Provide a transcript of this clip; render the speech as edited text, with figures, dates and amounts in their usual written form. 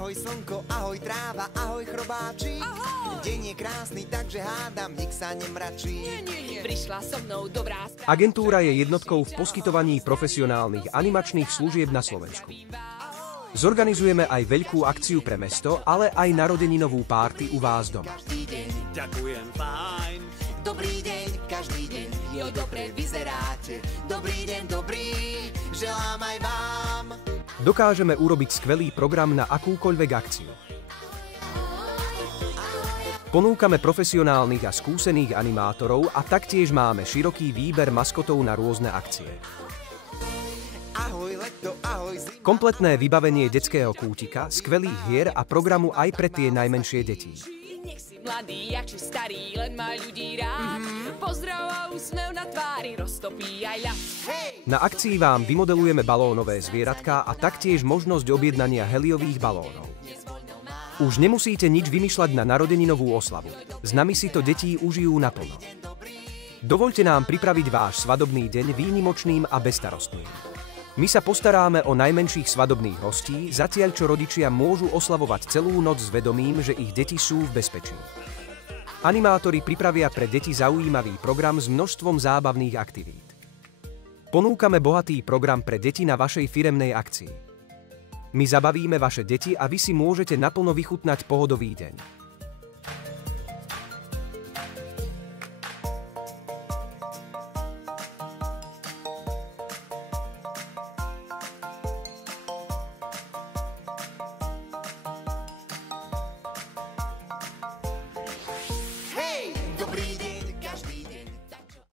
Ahoj slnko, ahoj tráva, ahoj chrobáčik. Ahoj. Deň je krásny, takže hádam, nik sa nemračí. Nie. Prišla so mnou dobrá správa. Agentúra je jednotkou v poskytovaní profesionálnych animačných služieb na Slovensku. Zorganizujeme aj veľkú akciu pre mesto, ale aj narodeninovú párty u vás doma. Ďakujem, fajn. Dobrý deň, každý deň, jo, dobre vyzeráte. Dobrý deň, dobrý, želám aj vám. Dokážeme urobiť skvelý program na akúkoľvek akciu. Ponúkame profesionálnych a skúsených animátorov a taktiež máme široký výber maskotov na rôzne akcie. Ahoj leto, ahoj zima. Kompletné vybavenie detského kútika, skvelých hier a programu aj pre tie najmenšie deti. Nech si mladý, jak či starý, len má ľudí rád. Pozdrav a úsmev na tvári roztopí aj ľad. Na akcii vám vymodelujeme balónové zvieratka a taktiež možnosť objednania heliových balónov. Už nemusíte nič vymýšľať na narodeninovú oslavu. S nami si to deti užijú naplno. Dovoľte nám pripraviť váš svadobný deň výnimočným a bezstarostným. My sa postaráme o najmenších svadobných hostí, zatiaľ čo rodičia môžu oslavovať celú noc s vedomím, že ich deti sú v bezpečí. Animátori pripravia pre deti zaujímavý program s množstvom zábavných aktivít. Ponúkame bohatý program pre deti na vašej firemnej akcii. My zabavíme vaše deti a vy si môžete naplno vychutnať pohodový deň.